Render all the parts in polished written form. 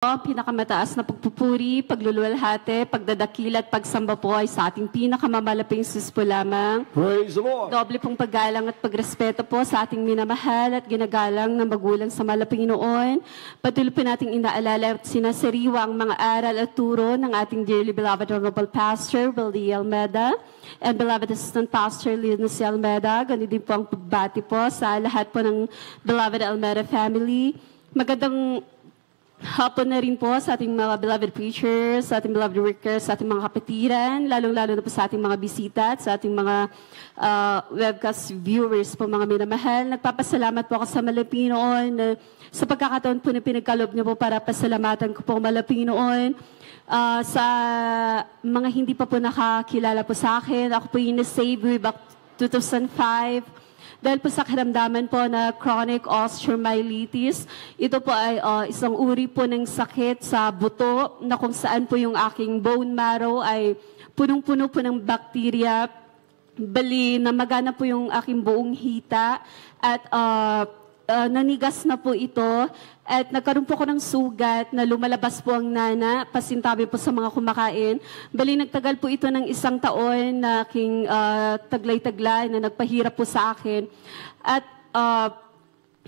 Pinakamataas na pagpupuri, pagluluwalhati, pagdadakila at pagsamba po ay sa ating pinakamamalaping Sus po lamang. Praise the Lord. Doble pong paggalang at pagrespeto po sa ating minamahal at ginagalang ng magulang sa malaping noon. Patuloy po nating inaalala at sinasariwa ang mga aral at turo ng ating dearly beloved Honorable Pastor Willie Almeda and beloved Assistant Pastor Linus Almeda. Ganun din po ang pagbati po sa lahat po ng beloved Almeda family. Magandang hapon na rin po sa ating mga beloved preachers, sa ating beloved workers, sa ating mga kapatiran, lalong-lalo na po sa ating mga bisita at sa ating mga webcast viewers po mga minamahal. Nagpapasalamat po ako sa Malapinoon na sa pagkakataon po na pinagkalob niyo po para pasalamatan ko po Malapinoon. Sa mga hindi pa po nakakilala po sa akin, ako po yung na-save way back 2005. Dahil po sa karamdaman po na chronic osteomyelitis, ito po ay isang uri po ng sakit sa buto na kung saan po yung aking bone marrow ay punong-puno po ng bacteria, bali na magana po yung aking buong hita at nanigas na po ito at nagkaroon po ko ng sugat na lumalabas po ang nana, pasintabi po sa mga kumakain. Bali nagtagal po ito ng 1 taon na aking taglay-taglay na nagpahirap po sa akin. At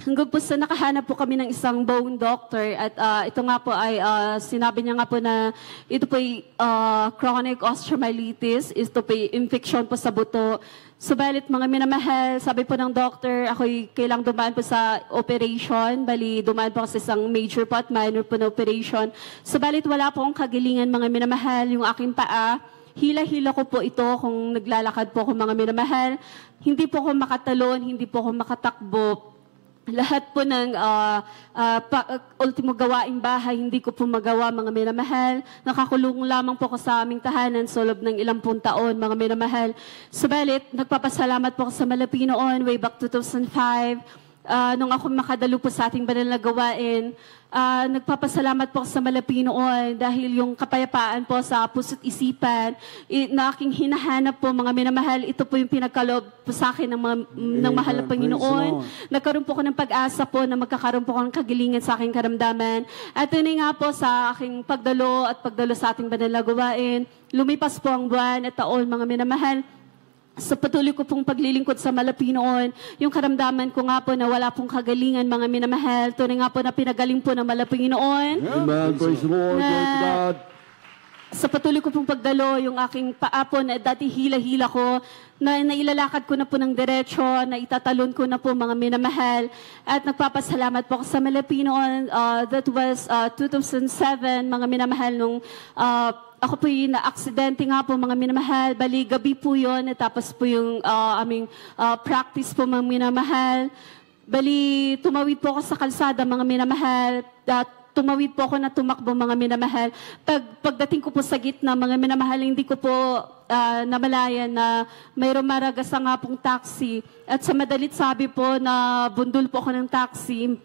hanggang po sa nakahanap po kami ng isang bone doctor at ito nga po ay sinabi niya nga po na ito po ay chronic osteomyelitis, ito po ay infection po sa buto. Subalit mga minamahal, sabi po ng doctor, ako'y kailang dumaan po sa operation. Bali, dumaan po sa isang major po at minor po na operation. Subalit wala po akong kagalingan mga minamahal, yung aking paa. Hila-hila ko po ito kung naglalakad po ako mga minamahal. Hindi po ako makatalon, hindi po ako makatakbo. Lahat po ng ultimo gawaing bahay, hindi ko po magawa mga minamahal. Nakakulong lamang po ako sa aming tahanan sa loob ng 10 taon mga minamahal. Subalit, nagpapasalamat po ako sa Malapinoon way back 2005. Nung ako makadalo po sa ating banal na gawain, nagpapasalamat po ako sa Malapinoon dahil yung kapayapaan po sa puso't isipan na aking hinahanap po mga minamahal, ito po yung pinagkaloob po sa akin ng mahal na Panginoon. Nagkaroon po ko ng pag-asa po na magkakaroon po ko ng kagilingan sa aking karamdaman. At yun nga po sa aking pagdalo at pagdalo sa ating banal na gawain, lumipas po ang buwan at taon mga minamahal. Sa patuloy ko pong paglilingkod sa Malapinoon, yung karamdaman ko nga po na wala pong kagalingan mga minamahal, tunay nga po na pinagaling po ng Malapinoon. Amen. Praise the Lord. Glory to God. Sa patuloy ko pong pagdalo, yung aking paa po na dati hila-hila ko, na nailalakad ko na po ng diretsyo, na itatalon ko na po mga minamahal. At nagpapasalamat po ako sa Malapinoon. That was 2007, mga minamahal, nung ako po yung na-aksidente nga po mga minamahal. Bali, gabi po yun. Tapos po yung aming practice po mga minamahal. Bali, tumawid po ako sa kalsada mga minamahal. Tumawid po ako na tumakbo mga minamahal. Pagdating ko po sa gitna mga minamahal, hindi ko po namalayan na mayroong maragasa nga pong taxi. At sa madalit sabi po na bundol po ako ng taxi.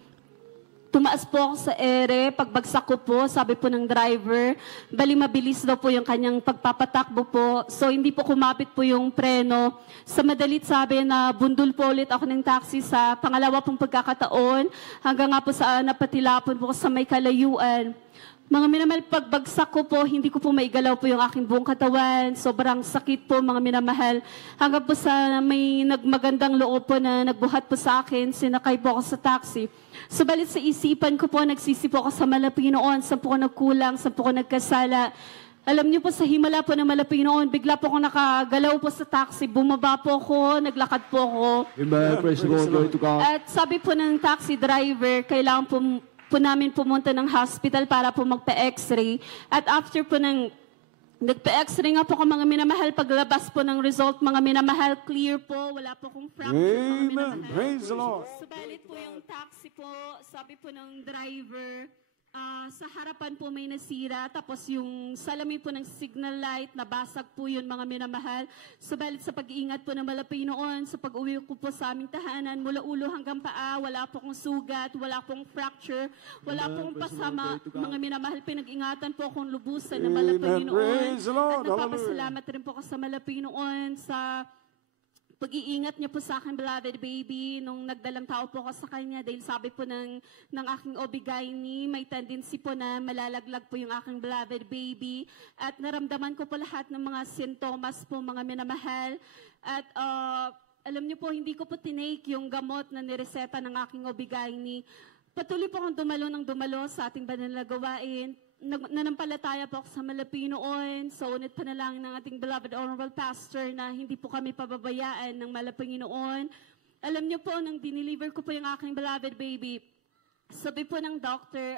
Tumaas po ako sa ere, pagbagsak ko po, sabi po ng driver, bali mabilis daw po yung kanyang pagpapatakbo po. So hindi po kumapit po yung preno. Sa madalit sabi na bundol po ulit ako ng taxi sa pangalawa pong pagkakataon, hanggang nga po sa napatilapon po sa may kalayuan. Mga minamahal, pagbagsak ko po, hindi ko po maigalaw po yung aking buong katawan. Sobrang sakit po, mga minamahal. Hanggang po sa may nagmagandang loob po na nagbuhat po sa akin, sinakay po ako sa taxi. Subalit sa isipan ko po, nagsisi po ako sa Malapinoon, saan po ako nagkulang, saan po ako nagkasala. Alam niyo po, sa himala po ng Malapinoon, bigla po ako nakagalaw po sa taxi, bumaba po ako, naglakad po ako. Amen. Praise the Lord. Glory to God. At sabi po ng taxi driver, kailangan po namin pumunta ng hospital para po magpa-x-ray. At after po ng nagpa-x-ray nga po ko mga minamahal, paglabas po ng result mga minamahal, clear po, wala po kong fracture mga minamahal. Amen. Praise the Lord. Subalit po yung taxi po, sabi po ng driver, sa harapan po may nasira, tapos yung salamin po ng signal light, nabasag po yun mga minamahal. Subalit sa pag-iingat po ng Malapinoon, sa pag-uwi ko po sa aming tahanan, mula ulo hanggang paa, wala po kong sugat, wala pong fracture, wala pong pasama. Mga minamahal, pinag-ingatan po akong lubusan ng Malapinoon. At nagpapasalamat rin po ako sa Malapinoon sa pag-iingat niya po sa akin, beloved baby, nung nagdalang tao po ako sa kanya dahil sabi po ng aking OB-GYN, may tendency po na malalaglag po yung aking beloved baby. At naramdaman ko po lahat ng mga sintomas po, mga minamahal. At alam niyo po, hindi ko po tinake yung gamot na nireseta ng aking OB-GYN. Patuloy po akong dumalo sa ating banal na gawain. Nanampalataya po ako sa Malapinoon, sa unit panalangin ng ating beloved honorable pastor na hindi po kami pababayaan ng Malapinoon. Alam niyo po, nang dineliver ko po yung aking beloved baby, sabi po ng doctor,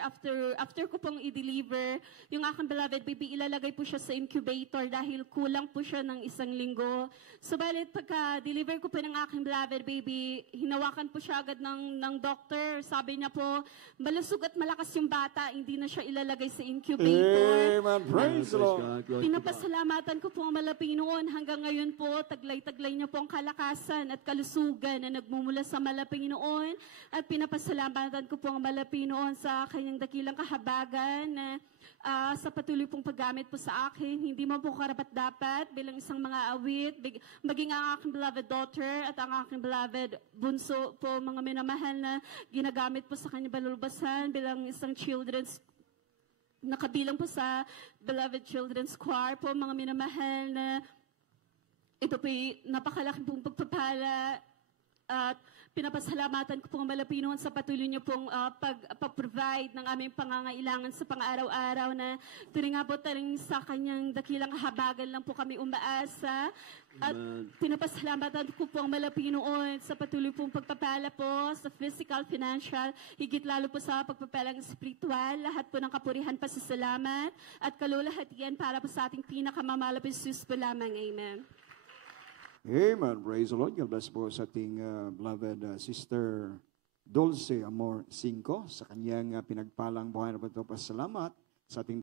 after ko pong i-deliver, yung aking beloved baby, ilalagay po siya sa incubator dahil kulang po siya ng 1 linggo. Subalit, pagka-deliver ko po ng aking beloved baby, hinawakan po siya agad ng doctor. Sabi niya po, malusog at malakas yung bata, hindi na siya ilalagay sa incubator. Amen. Praise the Lord. Glory to God. Pinapasalamatan ko po ang Malapinoon. Hanggang ngayon po, taglay-taglay niya po ang kalakasan at kalusugan na nagmumula sa Malapinoon. At pinapasalamatan ko po ang Malapinoon sa kanyang dakilang kahabagan na sa patuloy pong paggamit po sa akin. Hindi mo po karapat-dapat bilang isang mga awit, maging ang aking beloved daughter at ang aking beloved bunso po, mga minamahal na ginagamit po sa kanyang balulubasan bilang isang children's nakabilang po sa beloved children's choir po, mga minamahal na ito po'y napakalaking pong pagpapala at pinapasalamatan ko pong Malapinoon sa patuloy niyo pong pag-provide ng aming pangangailangan sa pang-araw-araw na tuloy nga po taring sa kanyang dakilang habagan lang po kami umaasa. At pinapasalamatan ko pong Malapinoon sa patuloy pong pagpapala po sa physical, financial, higit lalo po sa pagpapalang spiritual. Lahat po ng kapurihan, pasasalamat at kalulahatian para po sa ating pinakamamalapit Jesus po lamang. Amen. Amen. Praise the Lord. God bless po sa ating beloved Sister Dulce Amor Cinco sa kanyang pinagpalang buhay na pagpapasalamat sa ating